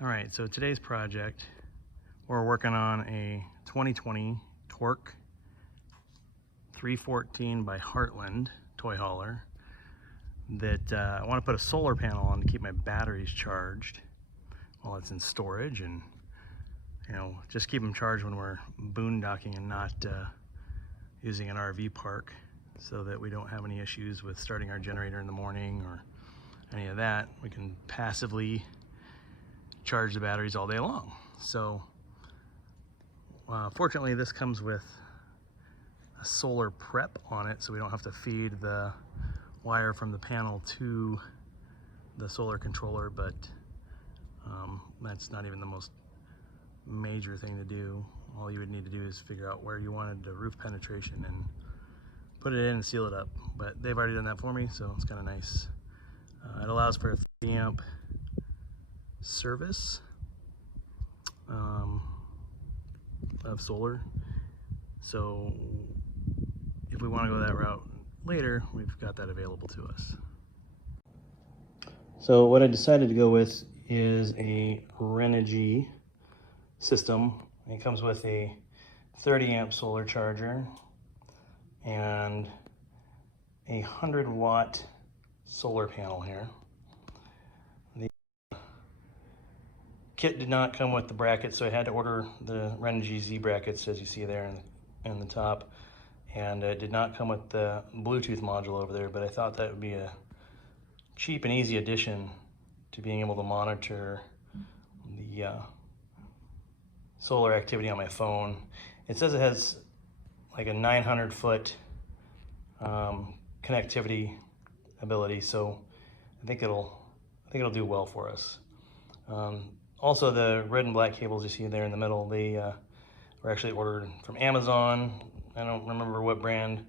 All right, so today's project, we're working on a 2020 Torque 314 by Heartland toy hauler that I want to put a solar panel on to keep my batteries charged while it's in storage, and just keep them charged when we're boondocking and not using an RV park, so that we don't have any issues with starting our generator in the morning or any of that. We can passively charge the batteries all day long. So fortunately this comes with a solar prep on it, so we don't have to feed the wire from the panel to the solar controller, but that's not even the most major thing to do. All you would need to do is figure out where you wanted the roof penetration and put it in and seal it up. But they've already done that for me, so it's kind of nice. It allows for a 3 amp service of solar, so if we want to go that route later, we've got that available to us. So what I decided to go with is a Renogy system. It comes with a 30 amp solar charger and a 100-watt solar panel here. The kit did not come with the brackets, so I had to order the Renogy Z brackets, as you see there in the top, and it did not come with the Bluetooth module over there, but I thought that would be a cheap and easy addition to being able to monitor the solar activity on my phone. It says it has like a 900-foot connectivity ability, so I think it'll do well for us. Also, the red and black cables you see there in the middle, they were actually ordered from Amazon. I don't remember what brand,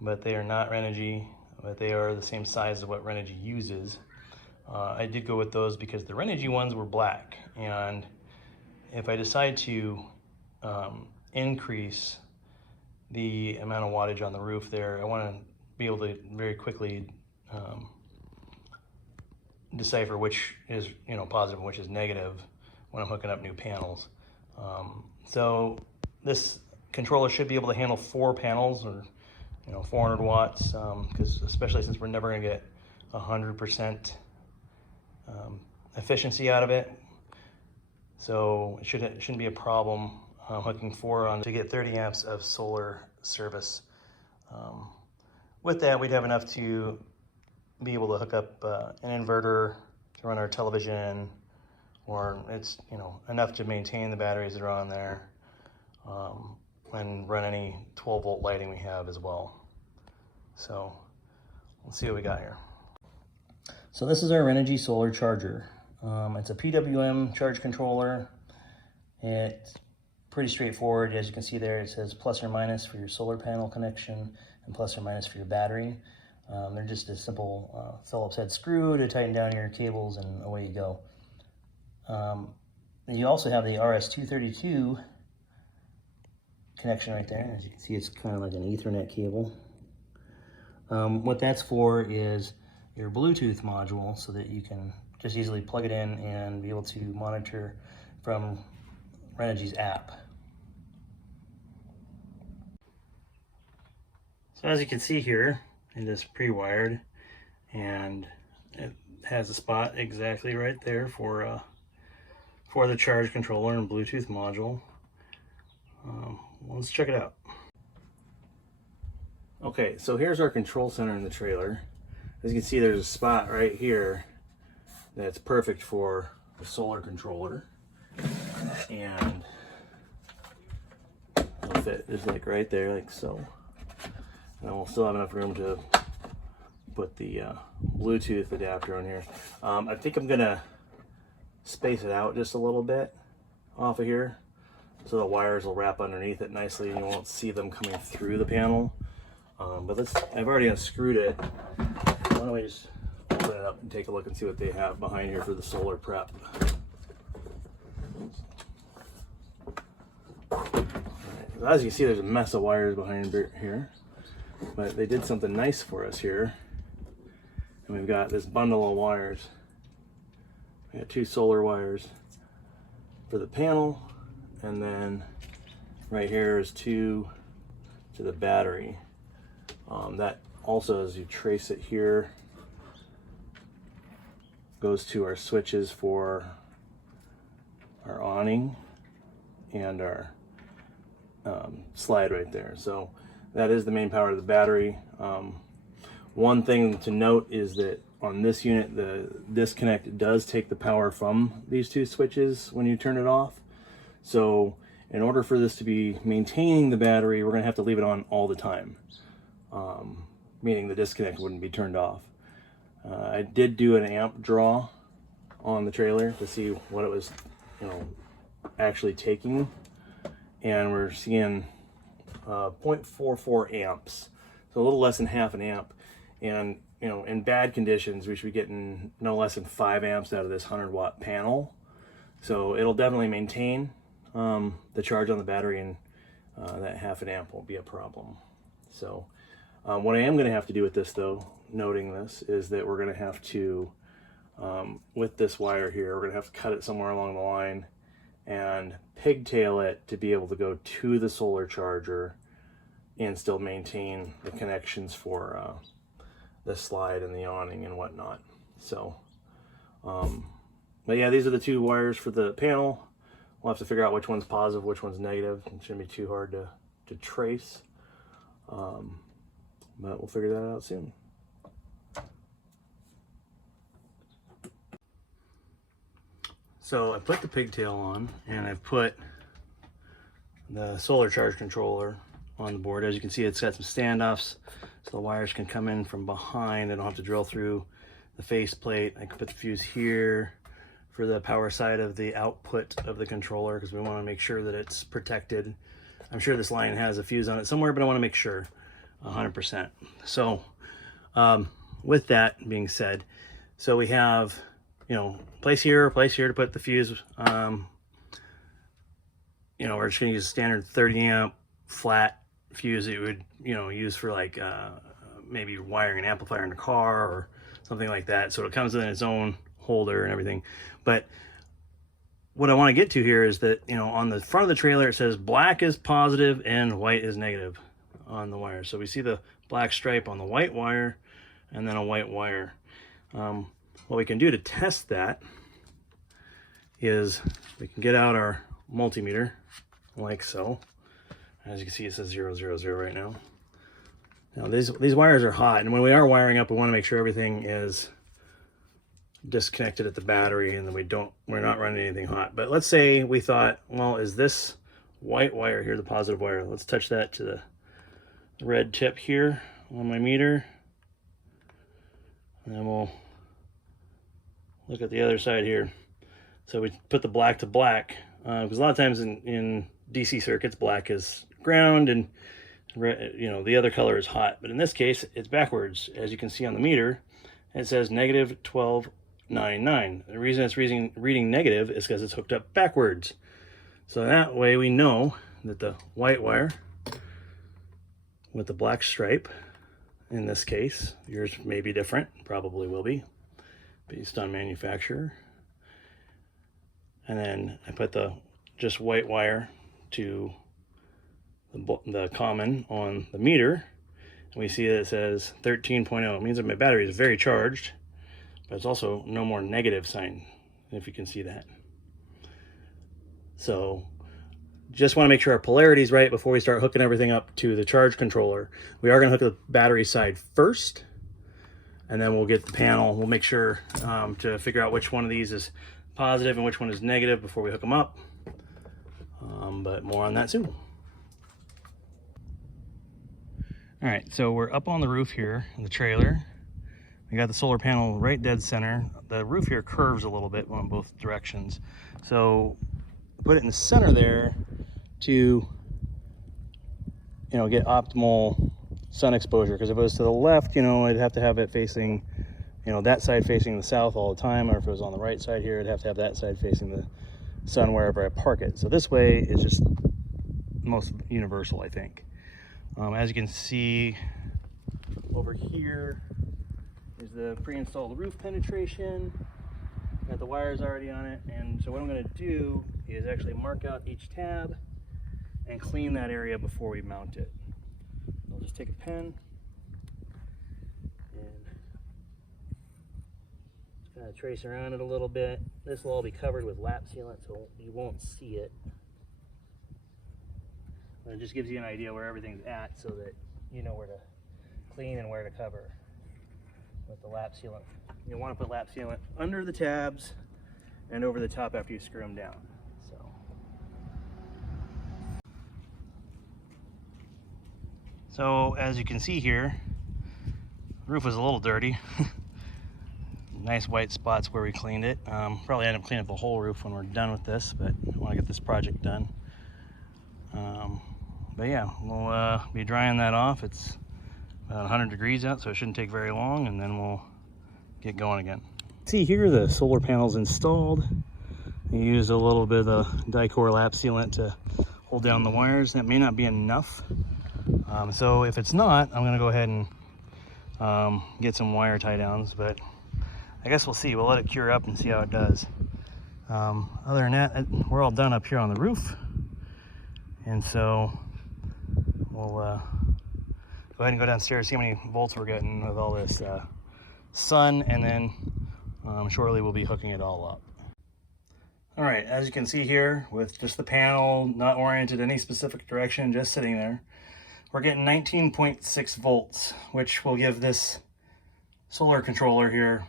but they are not Renogy, but they are the same size as what Renogy uses. I did go with those because the Renogy ones were black, and if I decide to increase the amount of wattage on the roof there, I want to be able to very quickly decipher which is positive and which is negative when I'm hooking up new panels. So this controller should be able to handle 4 panels, or 400 watts, because especially since we're never going to get 100% efficiency out of it, so it shouldn't be a problem hooking 4 on to get 30 amps of solar service. With that, we'd have enough to be able to hook up an inverter to run our television, or it's enough to maintain the batteries that are on there, and run any 12-volt lighting we have as well. So let's see what we got here. So this is our Renogy solar charger. It's a PWM charge controller. It's pretty straightforward. As you can see there, it says plus or minus for your solar panel connection and plus or minus for your battery. They're just a simple Phillips head screw to tighten down your cables, and away you go. You also have the RS-232 connection right there. As you can see, it's kind of like an Ethernet cable. What that's for is your Bluetooth module, so that you can just easily plug it in and be able to monitor from Renogy's app. So as you can see here, it is pre-wired, and it has a spot exactly right there for the charge controller and Bluetooth module. Let's check it out. Okay, so here's our control center in the trailer. As you can see, there's a spot right here that's perfect for the solar controller, and it'll fit just like right there, like so. And we'll still have enough room to put the Bluetooth adapter on here. I think I'm gonna space it out just a little bit off of here, so the wires will wrap underneath it nicely and you won't see them coming through the panel. But I've already unscrewed it. Why don't we just open it up and take a look and see what they have behind here for the solar prep. Right, so as you can see, there's a mess of wires behind here, but they did something nice for us here. And we've got this bundle of wires. We got 2 solar wires for the panel, and then right here is 2 to the battery. That also, as you trace it here, goes to our switches for our awning and our slide right there. So that is the main power of the battery. One thing to note is that on this unit, the disconnect does take the power from these 2 switches when you turn it off. So in order for this to be maintaining the battery, we're going to have to leave it on all the time, meaning the disconnect wouldn't be turned off. I did do an amp draw on the trailer to see what it was, actually taking, and we're seeing 0.44 amps, so a little less than half an amp. And in bad conditions, we should be getting no less than 5 amps out of this 100-watt panel. So it'll definitely maintain the charge on the battery, and that half an amp won't be a problem. So what I am going to have to do with this, though, noting this, is that we're going to have to, with this wire here, we're going to have to cut it somewhere along the line and pigtail it to be able to go to the solar charger and still maintain the connections for the slide and the awning and whatnot. So, but yeah, these are the 2 wires for the panel. We'll have to figure out which one's positive, which one's negative. It shouldn't be too hard to trace, but we'll figure that out soon. So I put the pigtail on, and I've put the solar charge controller on the board. As you can see, it's got some standoffs, so the wires can come in from behind. I don't have to drill through the faceplate. I can put the fuse here for the power side of the output of the controller, because we want to make sure that it's protected. I'm sure this line has a fuse on it somewhere, but I want to make sure 100%. So with that being said, so we have, place here to put the fuse. We're just going to use a standard 30 amp flat fuse that you would, use for like maybe wiring an amplifier in a car or something like that. So it comes in its own holder and everything. But what I want to get to here is that, on the front of the trailer, it says black is positive and white is negative on the wire. So we see the black stripe on the white wire and then a white wire. What we can do to test that is we can get out our multimeter like so. As you can see, it says 000 right now. Now these wires are hot, and when we are wiring up, we want to make sure everything is disconnected at the battery and then we're not running anything hot. But let's say we thought, well, is this white wire here the positive wire? Let's touch that to the red tip here on my meter, and then we'll look at the other side here. So we put the black to black, because a lot of times in DC circuits, black is ground and the other color is hot. But in this case, it's backwards. As you can see on the meter, it says negative 1299. The reason it's reading negative is because it's hooked up backwards. So that way we know that the white wire with the black stripe, in this case, yours may be different, probably will be, based on manufacturer. And then I put the just white wire to the common on the meter, and we see that it says 13.0. It means that my battery is very charged, but it's also no more negative sign, if you can see that. So just want to make sure our polarity is right before we start hooking everything up to the charge controller. We are going to hook the battery side first, and then we'll get the panel. We'll make sure to figure out which one of these is positive and which one is negative before we hook them up. But more on that soon. All right, so we're up on the roof here in the trailer. We got the solar panel right dead center. The roof here curves a little bit on both directions. So put it in the center there to, get optimal sun exposure. Because if it was to the left, I'd have to have it facing, that side facing the south all the time. Or if it was on the right side here, I'd have to have that side facing the sun wherever I park it. So this way is just most universal, I think. As you can see over here is the pre-installed roof penetration. Got the wires already on it, and so what I'm going to do is actually mark out each tab and clean that area before we mount it. I'll just take a pen and kind of trace around it a little bit. This will all be covered with lap sealant, so you won't see it. But it just gives you an idea where everything's at so that you know where to clean and where to cover with the lap sealant. You'll want to put lap sealant under the tabs and over the top after you screw them down. So as you can see here, the roof was a little dirty. Nice white spots where we cleaned it. Probably end up cleaning up the whole roof when we're done with this, but I want to get this project done. But yeah, we'll be drying that off. It's about 100 degrees out, so it shouldn't take very long, and then we'll get going again. See here, the solar panel's installed. I used a little bit of Dicor lap sealant to hold down the wires. That may not be enough. So if it's not, I'm gonna go ahead and get some wire tie downs, but I guess we'll see. We'll let it cure up and see how it does. Other than that, we're all done up here on the roof. And so we'll go ahead and go downstairs, see how many volts we're getting with all this sun, and then shortly we'll be hooking it all up. All right, as you can see here, with just the panel not oriented any specific direction, just sitting there, we're getting 19.6 volts, which will give this solar controller here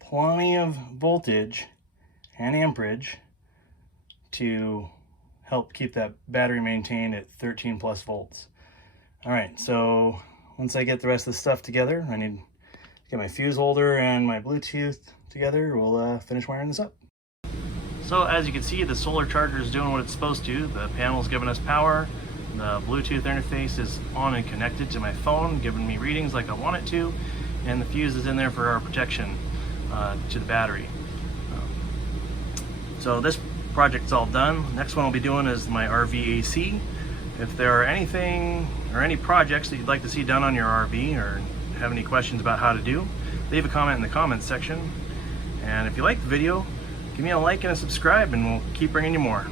plenty of voltage and amperage to help keep that battery maintained at 13 plus volts. All right, so once I get the rest of the stuff together, I need to get my fuse holder and my Bluetooth together. We'll finish wiring this up. So as you can see, the solar charger is doing what it's supposed to. The panel's giving us power. The Bluetooth interface is on and connected to my phone, giving me readings like I want it to, and the fuse is in there for our protection to the battery. So this project's all done. Next one I'll be doing is my RV AC. If there are anything or any projects that you'd like to see done on your RV or have any questions about how to do, leave a comment in the comments section. And if you like the video, give me a like and a subscribe, and we'll keep bringing you more.